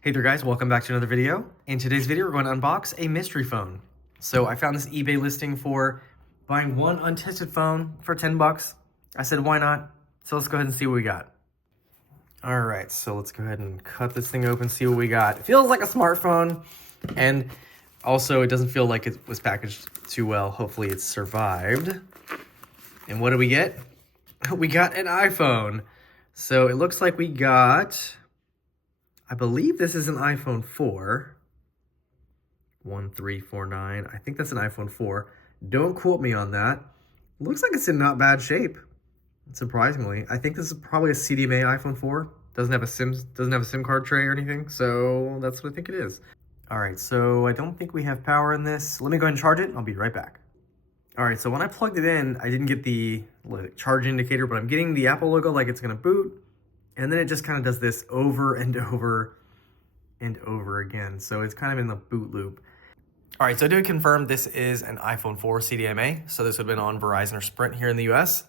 Hey there guys, welcome back to another video. In today's video, we're going to unbox a mystery phone. So I found this eBay listing for buying one untested phone for 10 bucks. I said, why not? So let's go ahead and see what we got. All right, so let's go ahead and cut this thing open, see what we got. It feels like a smartphone, and also it doesn't feel like it was packaged too well. Hopefully it's survived. And what do we get? We got an iPhone. So it looks like we got, I believe this is an iPhone 4. 1349. I think that's an iPhone 4. Don't quote me on that. Looks like it's in not bad shape, surprisingly. I think this is probably a CDMA iPhone 4. Doesn't have a SIM card tray or anything, so that's what I think it is. All right, so I don't think we have power in this. Let me go ahead and charge it. I'll be right back. All right, so when I plugged it in, I didn't get the charge indicator, but I'm getting the Apple logo like it's gonna boot. And then it just kind of does this over and over and over again. So it's kind of in the boot loop. All right, so I did confirm this is an iPhone 4 CDMA. So this would have been on Verizon or Sprint here in the US.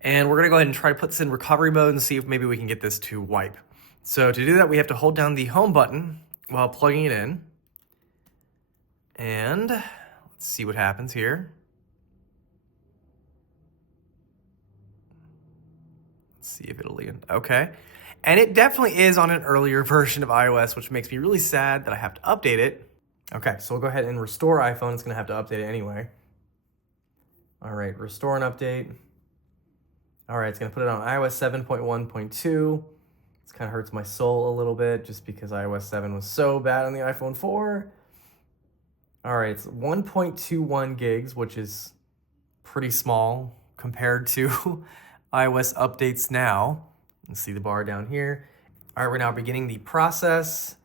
And we're gonna go ahead and try to put this in recovery mode and see if maybe we can get this to wipe. So to do that, we have to hold down the home button while plugging it in. And let's see what happens here. See if it'll leave. Okay. And it definitely is on an earlier version of iOS, which makes me really sad that I have to update it. Okay, so we'll go ahead and restore iPhone. It's gonna have to update it anyway. All right, restore and update. All right, it's gonna put it on iOS 7.1.2. This kind of hurts my soul a little bit just because iOS 7 was so bad on the iPhone 4. All right, it's 1.21 gigs, which is pretty small compared to iOS updates now. You see the bar down here. All right, we're now beginning the process.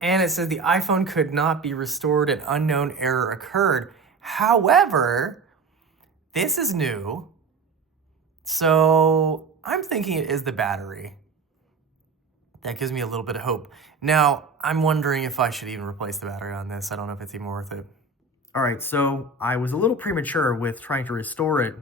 And it says the iPhone could not be restored. An unknown error occurred. However, this is new. So I'm thinking it is the battery. That gives me a little bit of hope. Now, I'm wondering if I should even replace the battery on this. I don't know if it's even worth it. All right, so I was a little premature with trying to restore it.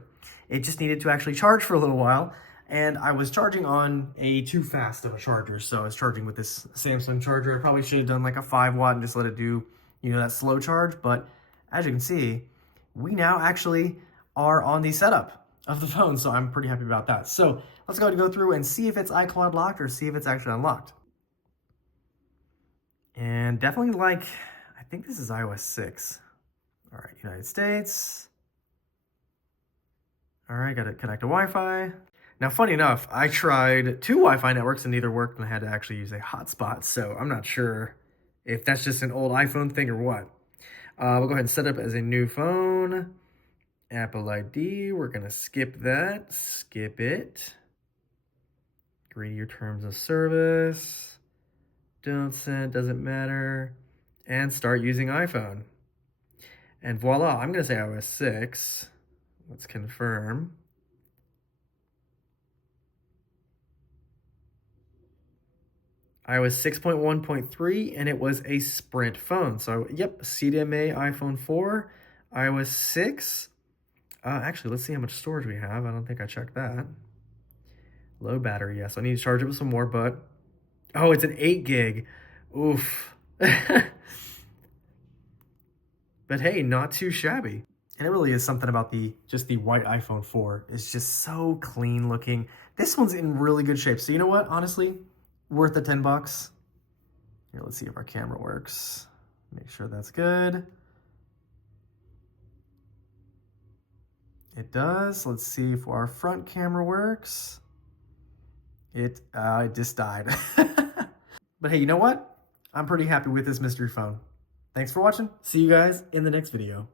It just needed to actually charge for a little while, and I was charging on a too fast of a charger, so I was charging with this Samsung charger. I probably should have done like a 5 watt and just let it do, that slow charge, but as you can see, we now actually are on the setup of the phone, so I'm pretty happy about that. So let's go ahead and go through and see if it's iCloud locked or see if it's actually unlocked. And definitely I think this is iOS 6. All right, United States. All right, got to connect to Wi-Fi. Now, funny enough, I tried 2 Wi-Fi networks and neither worked, and I had to actually use a hotspot. So I'm not sure if that's just an old iPhone thing or what. We'll go ahead and set up as a new phone. Apple ID, we're gonna skip that. Skip it. Agree to your terms of service. Don't send, doesn't matter. And start using iPhone. And voila, I'm gonna say iOS 6. Let's confirm. iOS 6.1.3, and it was a Sprint phone. So, yep, CDMA iPhone 4, iOS 6. Actually, let's see how much storage we have. I don't think I checked that. Low battery, yes. I need to charge it with some more, but... Oh, it's an 8 gig. Oof. But hey, not too shabby. And it really is something about just the white iPhone 4. It's just so clean looking. This one's in really good shape. So you know what? Honestly, worth the 10 bucks. Here, let's see if our camera works. Make sure that's good. It does. Let's see if our front camera works. It just died. But hey, you know what? I'm pretty happy with this mystery phone. Thanks for watching. See you guys in the next video.